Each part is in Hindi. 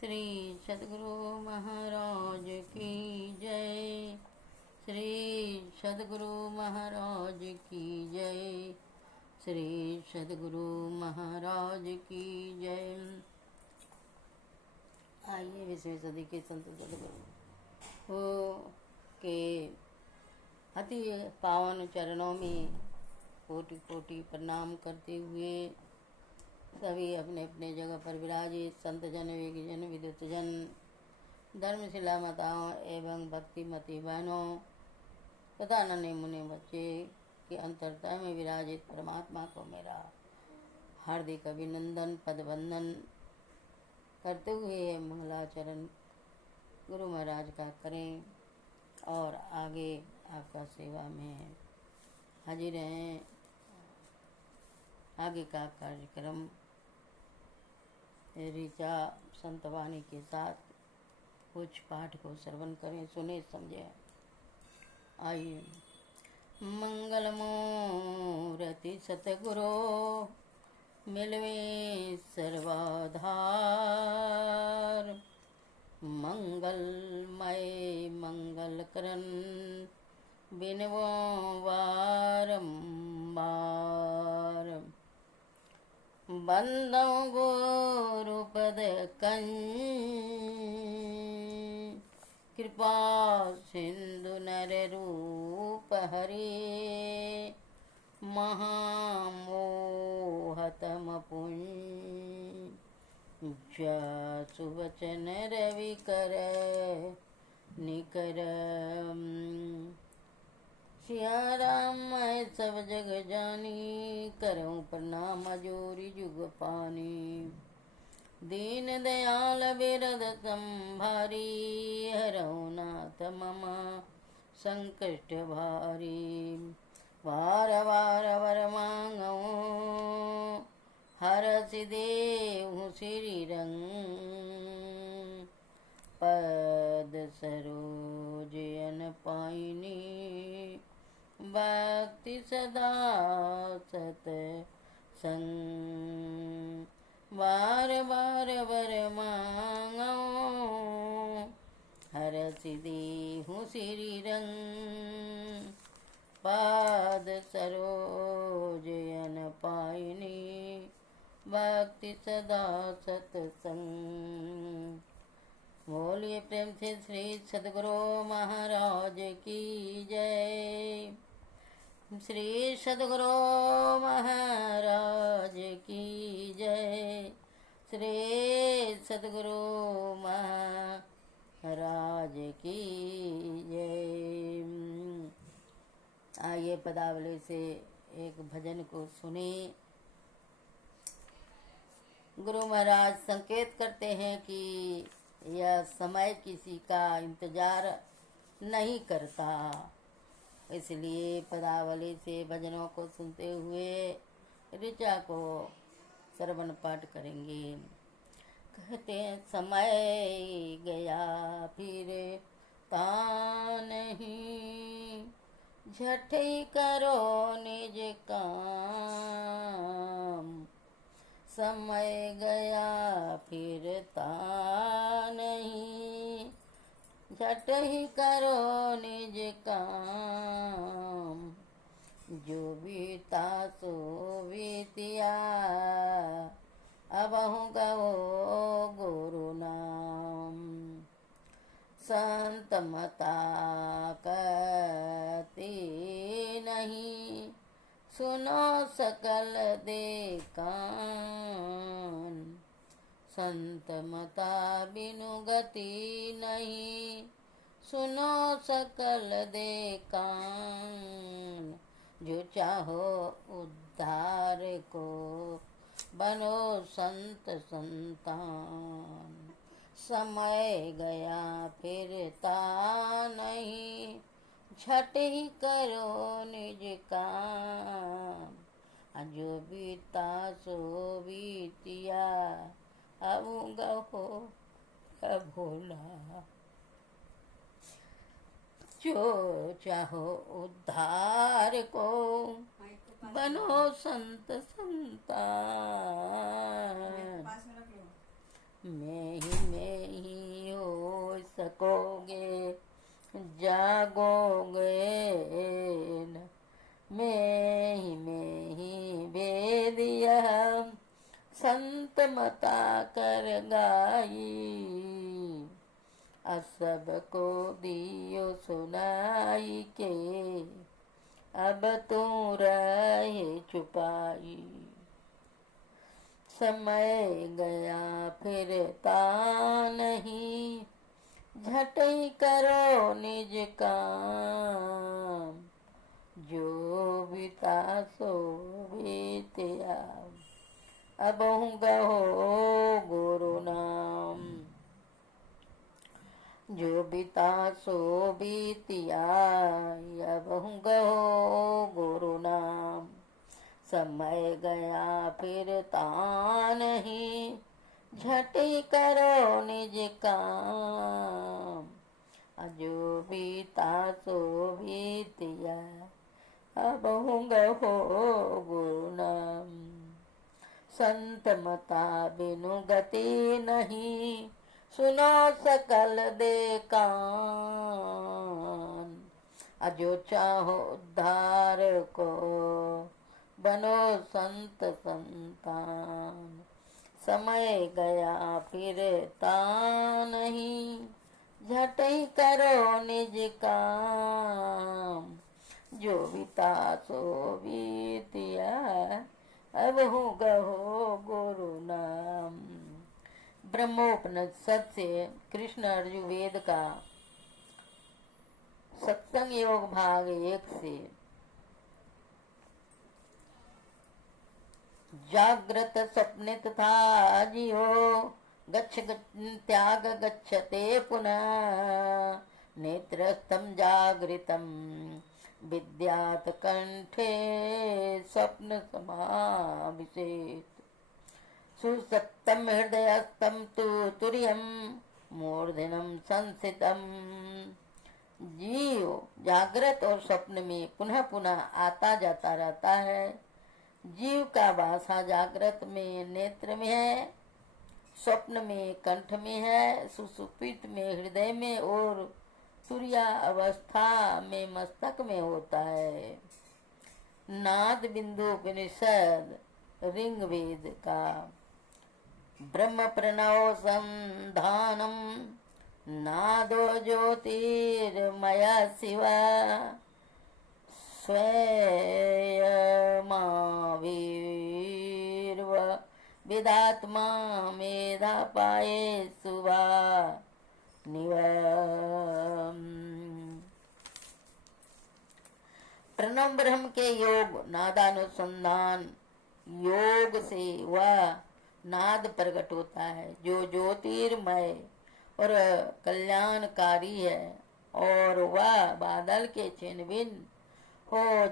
श्री सद्गुरु महाराज की जय। श्री सद्गुरु महाराज की जय। श्री सद्गुरु महाराज की जय। आइए 20वीं सदी के संत सद्गुरु के अति पावन चरणों में कोटि कोटि प्रणाम करते हुए सभी अपने अपने जगह पर विराजित संत जन, वेगी जन, विद्युत जन, धर्मशिला माताओं एवं भक्तिमती बहनों तथा नन्हे मुन्ने बच्चे के अंतरतः में विराजित परमात्मा को मेरा हार्दिक अभिनंदन पदवंदन करते हुए मंगलाचरण गुरु महाराज का करें और आगे आपका सेवा में हाजिर हैं। आगे का कार्यक्रम ऋचा संतवाणी के साथ कुछ पाठ को श्रवण करें, सुने समझे। आइए। मंगल मूर्ति सतगुरु मिलवे सर्वाधार, मंगलमय मंगल करन बिनवो बारंबार। बंदो गुरुपद कंज कृपा सिंधु नर रूप हरे, महामोहतम पुंज सुवचन रवि कर निकर। सिया राम मैं सब जग जानी, करऊं प्रणाम अजोरी जुग पानी। दीन दयाल बिरद संभारी, हरऊ नाथ मम संकट भारी। वार वार वर मांगऊं, हरसि देहु श्री रंग। पद सरोज अन पाइनी, भक्ति सदा सत संग। बार बार वर मांगो, हरसि देहु श्री रंग। पाद सरोज अन पाइनी, भक्ति सदा सत्संग। बोलिए प्रेम से श्री सद्गुरु महाराज की जय। श्री सद्गुरु महाराज की जय। श्री सद्गुरु महाराज की जय। आइए पदावली से एक भजन को सुने। गुरु महाराज संकेत करते हैं कि यह समय किसी का इंतजार नहीं करता, इसलिए पदावली से भजनों को सुनते हुए ऋचा को श्रवण पाठ करेंगे। कहते हैं समय गया फिर ता नहीं, झट ही करो निज काम। समय गया फिरता नहीं, झट ही करो निज काम। जो बीता सो बीतिया, अबहु गहो गुरु नाम। संत मता कहती नहीं, सुनो सकल देकान। संत मता बिनु गति नहीं, सुनो सकल देकान। जो चाहो उद्धार को, बनो संत संतान। समय गया फिरता नहीं, झट ही करो निज काम। जो बीता सो बीतिया, अब गहो भोला। जो चाहो उद्धार को, बनो संत संतान। मैं ही मैं सकोगे, जागोगे न। में ही भेद यह संत मता कर गाई, असब को दियो सुनाई के, अब तू रहे छुपाई। समय गया फिरता नहीं, झटई करो निज काम, जो बीता सो बीतिया, अब गहो गुरु नाम। जो बीता सो बीतिया, अब गहो गुरु नाम। समय गया फिरता नहीं, झटी करो निज काम, जो बीता सो बीतिया, अब गहो गुरु नाम। संत मता बिनु गति नहीं, सुनो सकल दे कान, अजो चाहो उद्धार को, बनो संत संतान। समय गया फिरता नहीं, झटई करो निज काम, जो बीता सो बीतिया, अब गहो गुरु नाम। ब्रह्मोपनिषद से कृष्ण अर्जुन वेद का सत्संग योग भाग 1 से। जागृत स्वप्ने तथा जियो, त्याग गच्छते पुनः, नेत्रस्थं जागृतं विद्यात कंठे, स्वप्न समाविशेत। सुसप्तम हृदयस्थं तु तुर्यं, मूर्धन्यं संस्थितम्। जीव जागृत और स्वप्न में पुनः पुनः आता जाता रहता है। जीव का वासा जागृत में नेत्र में है, स्वप्न में कंठ में है, सुषुप्त में हृदय में और तुर्या अवस्था में मस्तक में होता है। नाद बिंदु उपनिषद ऋग्वेद का। ब्रह्म प्रणव संधानम, नादो ज्योतिर्मय शिवा, स्वयमावीर्व विदात्मा मेधा पाए सुभा निवम। प्रणव ब्रह्म के योग नादानुसंधान योग से वह नाद प्रकट होता है, जो ज्योतिर्मय और कल्याणकारी है, और वह बादल के छिन्न हो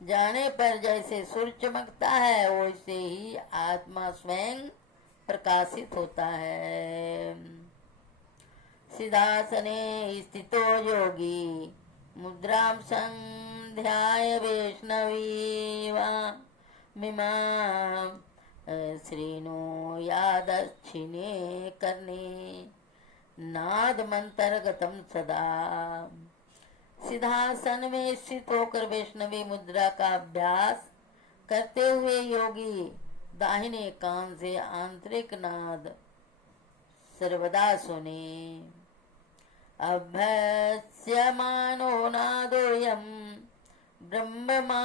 जाने पर जैसे सूर्य चमकता है, वैसे ही आत्मा स्वयं प्रकाशित होता है। सिद्धासने स्थितो योगी, मुद्रां संध्याय वैष्णवी वा, मिमां श्रीनो या दक्षिणे कर्णे, नाद मंत्रगतम सदा। सिद्धासन में स्थित होकर वैष्णवी मुद्रा का अभ्यास करते हुए योगी दाहिने कान से आंतरिक नाद सर्वदा सुने। अभ्यस्यमानो नादोऽयं ब्रह्ममा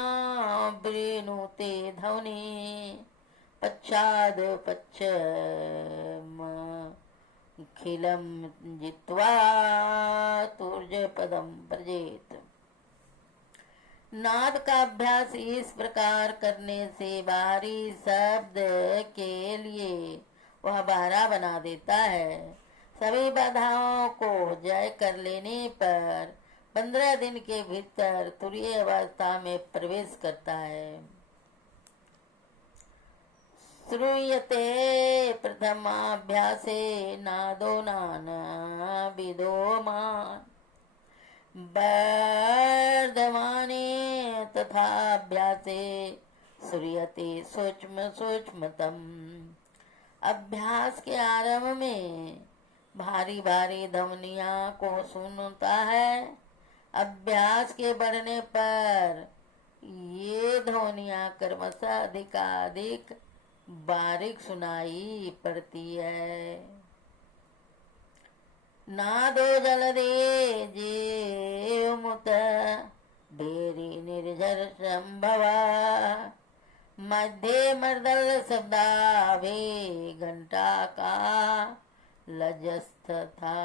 वृणुते ध्वनि, पश्चाद पश्चिमखिलं जित्वा तुर्यपदं व्रजेत। नाद का अभ्यास इस प्रकार करने से बाहरी शब्द के लिए वह बहरा बना देता है। सभी बाधाओं को जय कर लेने पर 15 दिन के भीतर तुरीय अवस्था में प्रवेश करता है। श्रूयते प्रथमाभ्यासे नादो नाना विदोमान, वर्धमाने तथाभ्यासे श्रूयते सूक्ष्म सूक्ष्मतम। अभ्यास के आरंभ में भारी भारी ध्वनियों को सुनता है। अभ्यास के बढ़ने पर ये ध्वनियाँ क्रमशः अधिकाधिक बारीक सुनाई पड़ती है। नादो जल दे जे मुत बेरी निर्झर संभवा मध्य मर्दल शब्दाभे घंटा का लजस्थ था।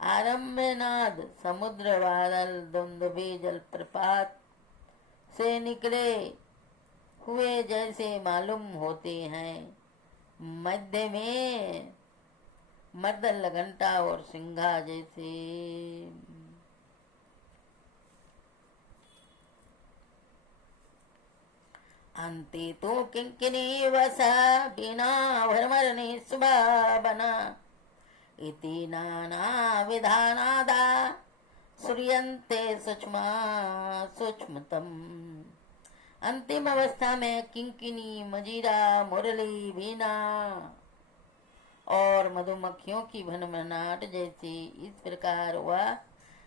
आरंभ में नाद समुद्र बादल दुंदुभी जलप्रपात से निकले हुए जैसे मालूम होते हैं। मध्य में मर्दल घंटा और सिंघा जैसे। अंते तो किंकिनी वसा बिना भ्रमर निस्वा बना इति नाना विधानादा सूर्यंते सूक्ष्मा सूक्ष्मतम। अंतिम अवस्था में किंकिनी मजीरा मुरली वीणा और मधुमक्खियों की भनभनाट जैसी इस प्रकार वह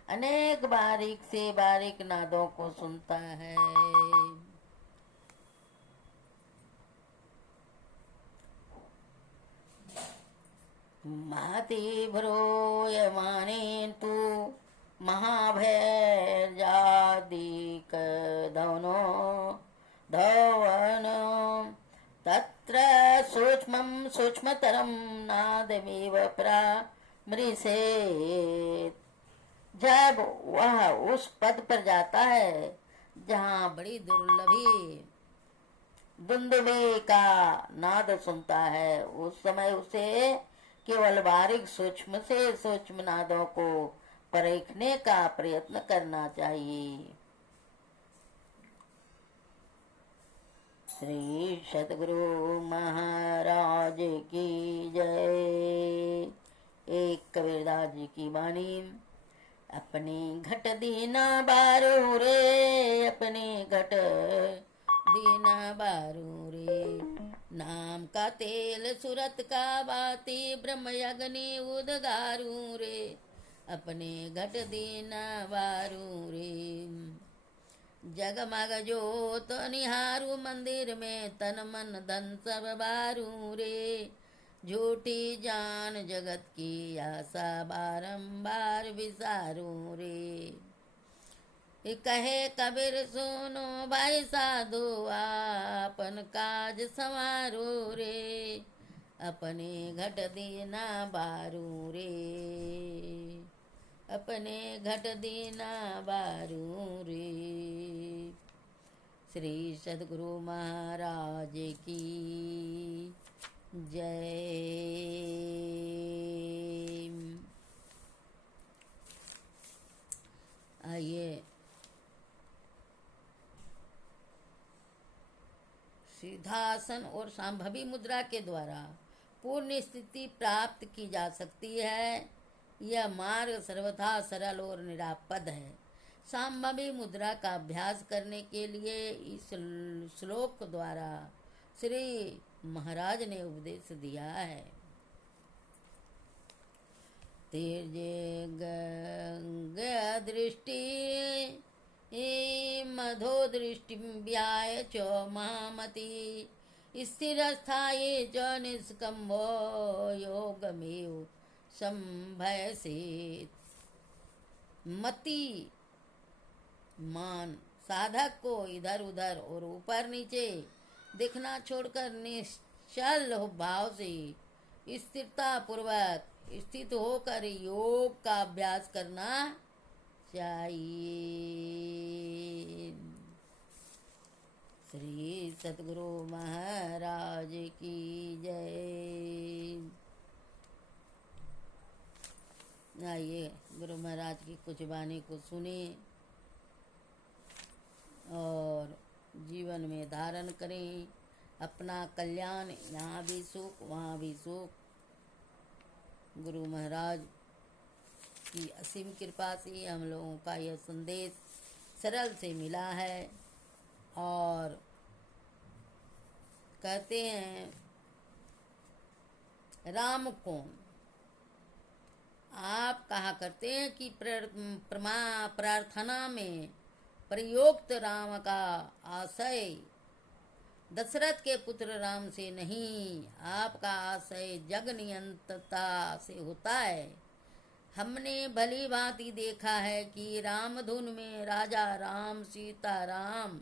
अनेक बारीक से बारीक नादों को सुनता है। महति भ्रूयमाने तु महाभैर्जादिक धवनो धवनो तत्र सूक्ष्मं सूक्ष्मतरं नादमेव परामृशेत्। जब वह उस पद पर जाता है जहाँ बड़ी दुर्लभी दुंदुभे का नाद सुनता है, उस समय उसे केवल बारीक सूक्ष्म से सूक्ष्म नादों को परखने का प्रयत्न करना चाहिए। श्री सद्गुरु महाराज की जय। एक कबीरदास जी की वाणी। अपने घट दीना बारू रे, अपने घट दीना बारू रे। नाम का तेल सुरत का बाती, ब्रह्म अग्नि उदगारू रे। अपने घट दीना बारू रे। जगमग जोत निहारू मंदिर में, तन मन धन सब बारू रे। झूठी जान जगत की आशा बारंबार विसारू रे। कहे कबीर सुनो भाई साधु, आपन काज संवारो रे। अपने घट दीना बारू रे, अपने घट दीना बारू रे। श्री सद्गुरु महाराज की जय। आइए सिद्धासन और संभवी मुद्रा के द्वारा पूर्ण स्थिति प्राप्त की जा सकती है। यह मार्ग सर्वथा सरल और निरापद है। संभवी मुद्रा का अभ्यास करने के लिए इस श्लोक द्वारा श्री महाराज ने उपदेश दिया है। तेजे गंगा दृष्टि मधो दृष्टि व्याय च महामति, स्थिरस्थाये च निष्कम्भो योगमेव संभयसेत्। मति मान साधक को इधर उधर और ऊपर नीचे देखना छोड़कर निश्चल भाव से स्थिरता पूर्वक स्थित होकर योग का अभ्यास करना चाहिए। श्री सद्गुरु महाराज की जय। आइए गुरु महाराज की कुछ वाणी को सुने और जीवन में धारण करें। अपना कल्याण, यहाँ भी सुख वहाँ भी सुख। गुरु महाराज की असीम कृपा से हम लोगों का यह संदेश सरल से मिला है। और कहते हैं राम कौन? आप कहा करते हैं कि प्रार्थना में प्रयुक्त राम का आशय दशरथ के पुत्र राम से नहीं, आपका आशय जग नियंत्रता से होता है। हमने भली भांति देखा है कि राम धुन में राजा राम सीता राम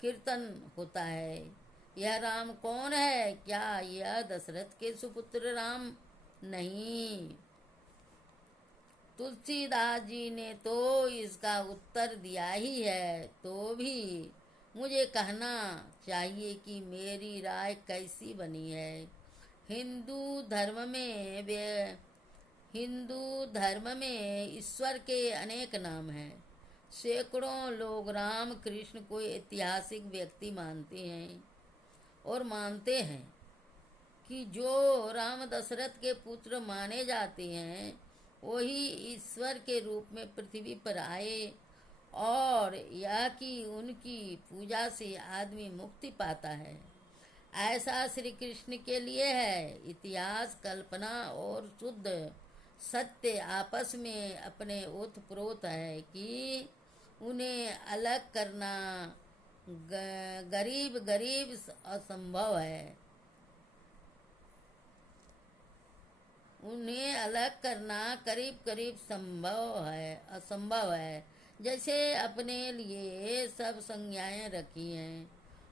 कीर्तन होता है। यह राम कौन है? क्या यह दशरथ के सुपुत्र राम नहीं? तुलसीदास जी ने तो इसका उत्तर दिया ही है, तो भी मुझे कहना चाहिए कि मेरी राय कैसी बनी है। हिंदू धर्म में ईश्वर के अनेक नाम हैं। सैकड़ों लोग राम कृष्ण को ऐतिहासिक व्यक्ति मानते हैं और मानते हैं कि जो राम दशरथ के पुत्र माने जाते हैं वही ईश्वर के रूप में पृथ्वी पर आए, और यह कि उनकी पूजा से आदमी मुक्ति पाता है, ऐसा श्री कृष्ण के लिए है। इतिहास, कल्पना और शुद्ध सत्य आपस में अपने ओतप्रोत है कि उन्हें अलग करना गरीब असंभव है। उन्हें अलग करना करीब असंभव है। जैसे अपने लिए सब संज्ञाएं रखी हैं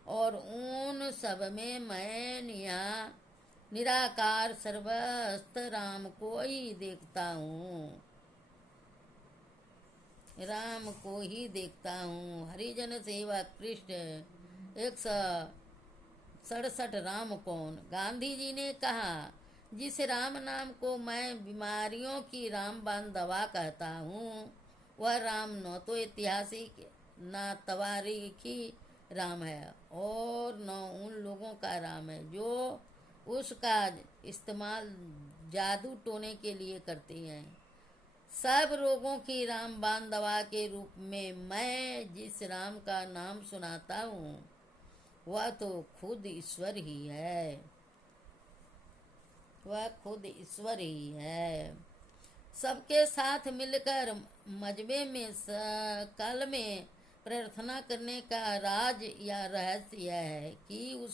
और उन सब में मैं निराकार सर्वस्थ राम को ही देखता हूँ, हरिजन सेवा कृष्ण 167 राम कौन? गांधी जी ने कहा, जिस राम नाम को मैं बीमारियों की रामबान दवा कहता हूँ, वह राम न तो ऐतिहासिक न तवारीखी राम है और न उन लोगों का राम है जो उसका इस्तेमाल जादू टोने के लिए करते हैं। सब रोगों की रामबान दवा के रूप में मैं जिस राम का नाम सुनाता हूँ वह तो खुद ईश्वर ही है। सबके साथ मिलकर मजबे में काल में प्रार्थना करने का राज या रहस्य यह है कि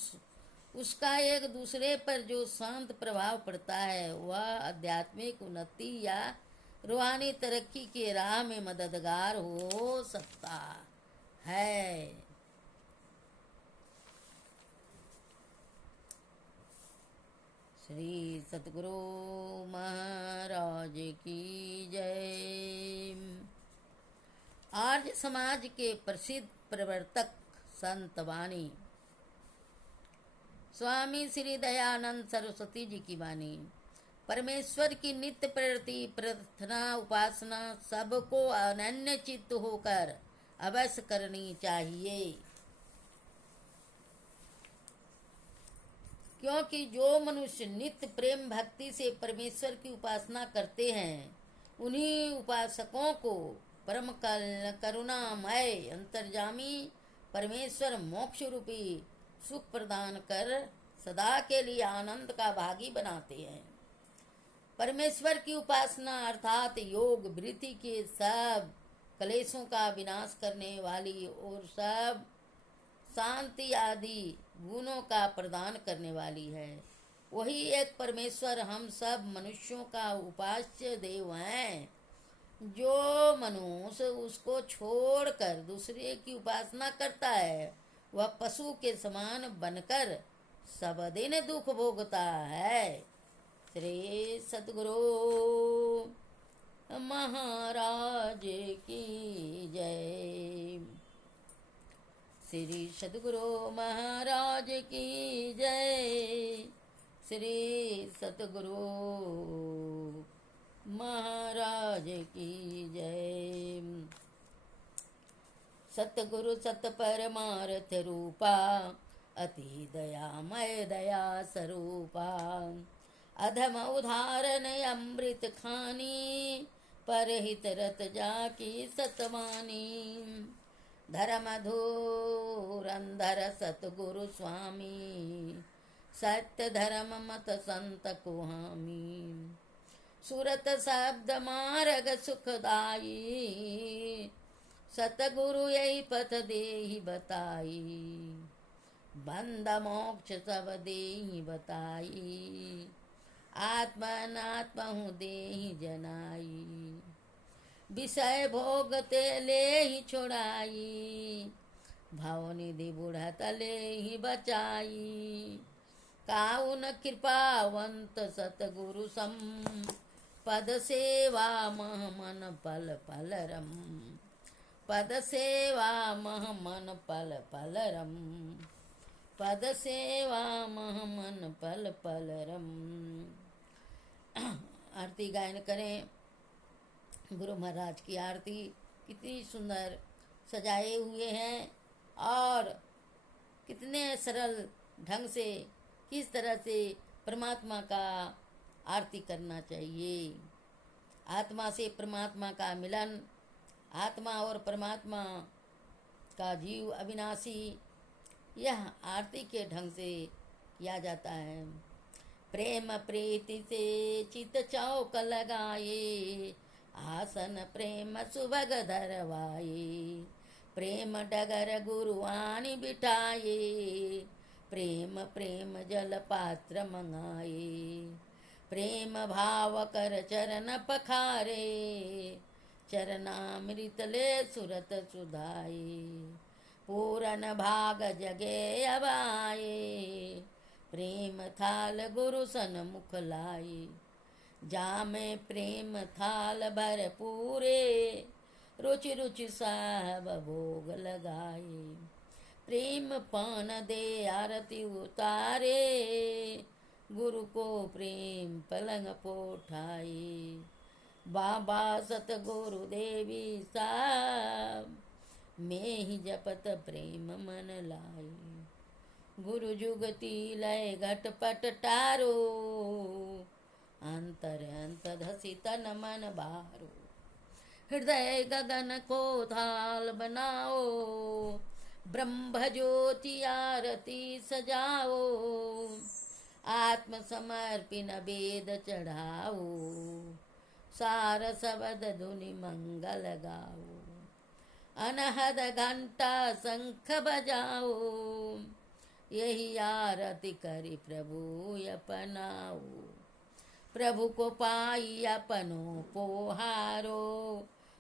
उसका एक दूसरे पर जो शांत प्रभाव पड़ता है वह आध्यात्मिक उन्नति या रूहानी तरक्की के राह में मददगार हो सकता है। श्री सतगुरु महाराज की जय। आर्य समाज के प्रसिद्ध प्रवर्तक संत वाणी स्वामी श्री दयानंद सरस्वती जी की वाणी। परमेश्वर की नित्य प्रति प्रार्थना उपासना सबको अनन्य चित्त होकर अवश्य करनी चाहिए, क्योंकि जो मनुष्य नित्य प्रेम भक्ति से परमेश्वर की उपासना करते हैं उन्हीं उपासकों को परम करुणामय अंतर्यामी परमेश्वर मोक्ष रूपी सुख प्रदान कर सदा के लिए आनंद का भागी बनाते हैं। परमेश्वर की उपासना अर्थात योग वृत्ति के सब क्लेशों का विनाश करने वाली और सब शांति आदि गुणों का प्रदान करने वाली है। वही एक परमेश्वर हम सब मनुष्यों का उपास्य देव हैं। जो मनुष्य उसको छोड़कर दूसरे की उपासना करता है वह पशु के समान बनकर सब दिन दुख भोगता है। श्री सतगुरु महाराज की जय। श्री सतगुरु महाराज की जय। श्री सतगुरु महाराज की जय। सतगुरु सत परमार्थ रूपा अति दयामय दया स्वरूपा। अधम उदाहरण अमृत खानी परहित रत जाकी सतमानी। धर्म धूरंधर सतगुरु स्वामी सत्य धर्म मत संत को हामी। सुरत शब्द मार्ग सुखदाई, सतगुरु यही पथ देहि बताई। बंद मोक्ष सब देहि बताई, आत्मा अनात्मा हूँ देहि जनाई। विषय भोग ते ले ही छोड़ाई, भाव निधि बूढ़ा तले ही बचाई। काउन कृपावंत सतगुरु सम, पद सेवा मह मन पल पल रम। पद सेवा मह मन पल पल रम, पद सेवा मह मन पल पल रम। आरती गायन करें। गुरु महाराज की आरती कितनी सुंदर सजाए हुए हैं और कितने सरल ढंग से किस तरह से परमात्मा का आरती करना चाहिए। आत्मा से परमात्मा का मिलन, आत्मा और परमात्मा का जीव अविनाशी, यह आरती के ढंग से किया जाता है। प्रेम प्रीति से चित चौक लगाए, आसन प्रेम सुभग धरवाए। प्रेम डगर गुरुआनी बिठाए, प्रेम प्रेम जल पात्र मंगाए। प्रेम भाव कर चरण पखारे, चरणामृत ले सुरत सुधाए। पूरन भाग जगे अबाए, प्रेम थाल गुरु सन मुख लाए। जामे प्रेम थाल भर पूरे, रुचि रुचि साहब भोग लगाए। प्रेम पान दे आरती उतारे, गुरु को प्रेम पलंग पोठाए। बाबा सतगुरु देवी साहब, मैं ही जपत प्रेम मन लाए। गुरु जुगती लय घटपट टारो, अंतर अंत धसी तन मन बारो। हृदय गगन को थाल बनाओ, ब्रह्म ज्योति आरती सजाओ। आत्म समर्पिन वेद चढ़ाओ, सार सबद धुनि मंगल गाओ। अनहद घंटा शंख बजाओ, यही आरती करी प्रभु अपनाओ। प्रभु को पाई अपनों पोहारो,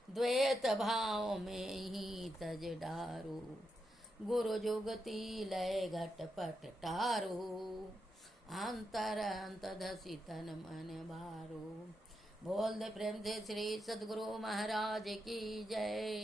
द्वैत भाव में ही तज डारो। गुरु जुगती लय घटपट टारो, अंतर अंत धसी तन मन बारो। बोल दे प्रेम से श्री सद्गुरु महाराज की जय।